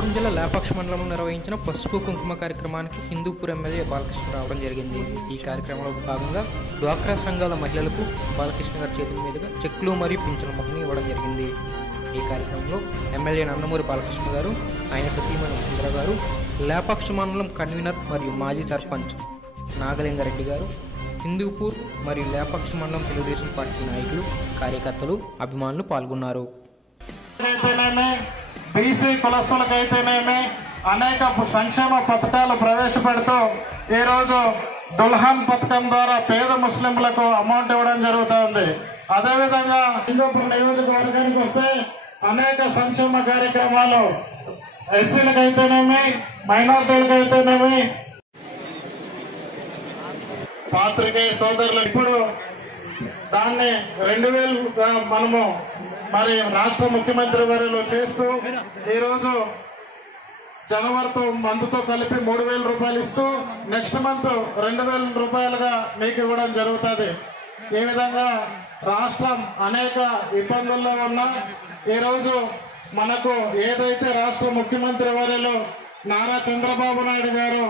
అనంతపురం జిల్లా లేపాక్షి మండలంలో నిర్వహించిన పసుపు కుంకుమ కార్యక్రమానికి హిందూపూర్ ఎమ్మెల్యే బాలకృష్ణ రావడం జరిగింది. ఈ కార్యక్రమంలో భాగంగా డ్వాక్రా సంఘాల మహిళలకు బాలకృష్ణ గారి చేతుల మీదుగా చెక్లు మరియు పింఛన్ మొక్కని ఇవ్వడం జరిగింది. ఈ కార్యక్రమంలో ఎమ్మెల్యే నందమూరి బాలకృష్ణ గారు, ఆయన సతీమణి సుందర గారు, లేపాక్షి మండలం కన్వీనర్ మరియు మాజీ సర్పంచ్ నాగలింగారెడ్డి గారు, హిందూపూర్ మరియు లేపాక్షి మండలం తెలుగుదేశం పార్టీ నాయకులు, కార్యకర్తలు, అభిమానులు పాల్గొన్నారు. బీసీ కులస్తులకైతేనేమి అనేక సంక్షేమ పథకాలు ప్రవేశపెడుతూ ఈరోజు దుల్హన్ పథకం ద్వారా పేద ముస్లింలకు అమౌంట్ ఇవ్వడం జరుగుతుంది. అదేవిధంగా హిందూపూర్ నియోజకవర్గానికి వస్తే అనేక సంక్షేమ కార్యక్రమాలు ఎస్సీలకైతేనేమి మైనార్టీలకైతేనేమి పాత్రికేయ సోదరులు ఇప్పుడు దాన్ని 2000గా మనము మరి రాష్ట్ర ముఖ్యమంత్రి వర్యులు చేస్తూ ఈరోజు జనవరితో మంత్తో కలిపి 3000 రూపాయలు ఇస్తూ నెక్స్ట్ మంత్ 2000 రూపాయలుగా మీకు ఇవ్వడం జరుగుతుంది. ఈ విధంగా రాష్ట్రం అనేక ఇబ్బందుల్లో ఉన్నా ఈరోజు మనకు ఏదైతే రాష్ట్ర ముఖ్యమంత్రి వర్యులు నారా చంద్రబాబు నాయుడు గారు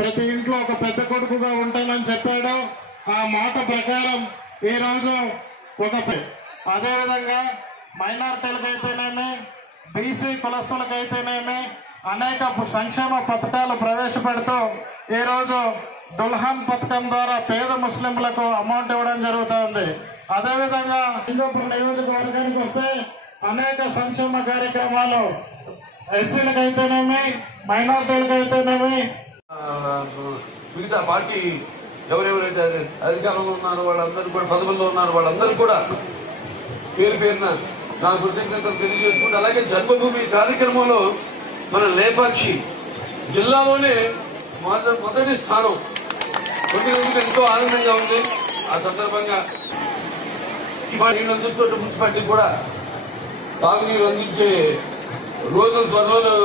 ప్రతి ఇంట్లో ఒక పెద్ద కొడుకుగా ఉంటానని చెప్పాడు. ఆ మాట ప్రకారం ఈరోజు అదేవిధంగా మైనార్టీలకైతేనేమి బీసీ కులస్తులకైతేనేమి అనేక సంక్షేమ పథకాలు ప్రవేశపెడుతూ ఈరోజు దుల్హన్ పథకం ద్వారా పేద ముస్లింలకు అమౌంట్ ఇవ్వడం జరుగుతుంది. అదేవిధంగా హిందూపూర్ నియోజకవర్గానికి వస్తే అనేక సంక్షేమ కార్యక్రమాలు ఎస్సీలకైతేనేమి మైనార్టీలకైతేనేమి మిగతా పార్టీ ఎవరెవరైతే అధికారంలో ఉన్నారో వాళ్ళందరూ కూడా పదవుల్లో ఉన్నారు వాళ్ళందరూ కూడా పేరు పేరున నా కృతజ్ఞతలు తెలియజేసుకుంటే అలాగే జన్మభూమి కార్యక్రమంలో మన లేపాక్షి జిల్లాలోనే మొదటి స్థానం పొందినందుకు ఎంతో ఆనందంగా ఉంది. ఆ సందర్భంగా నీళ్ళు అందిస్తూ మున్సిపాలిటీ కూడా తాగునీరు అందించే రోజుల త్వరలో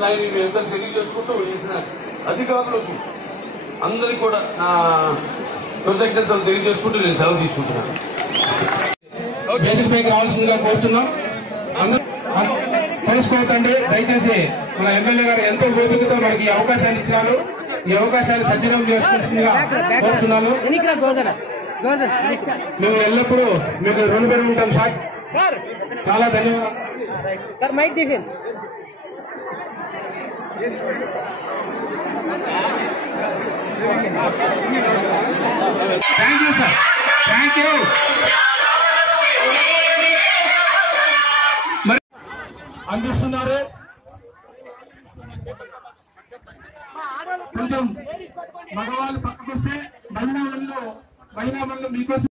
దాన్ని మేము ఎంత తెలియజేసుకుంటూ చేసిన అధికారులకు అందరికీ కూడా నా కృతజ్ఞతలు తెలియజేసుకుంటూ నేను సెలవు తీసుకుంటున్నాను. వేదికపైకి రావాల్సిందిగా కోరుతున్నాం. తెలుసుకోవద్దండి దయచేసి మన ఎమ్మెల్యే గారు ఎంతో ఓపికతో మనకి ఈ అవకాశాన్ని ఇచ్చినారు. ఈ అవకాశాన్ని సద్వినియోగం చేసుకోవాల్సిందిగా కోరుతున్నాను. మేము ఎల్లప్పుడూ మీకు రుణపడి ఉంటాం సార్. చాలా ధన్యవాదాలు. Thank you sir. Thank you. మరి అందిస్తున్నారు. కొంచెం మగవాళ్ళు పక్కకు వస్తే మహిళా మహిళలు మీకోసం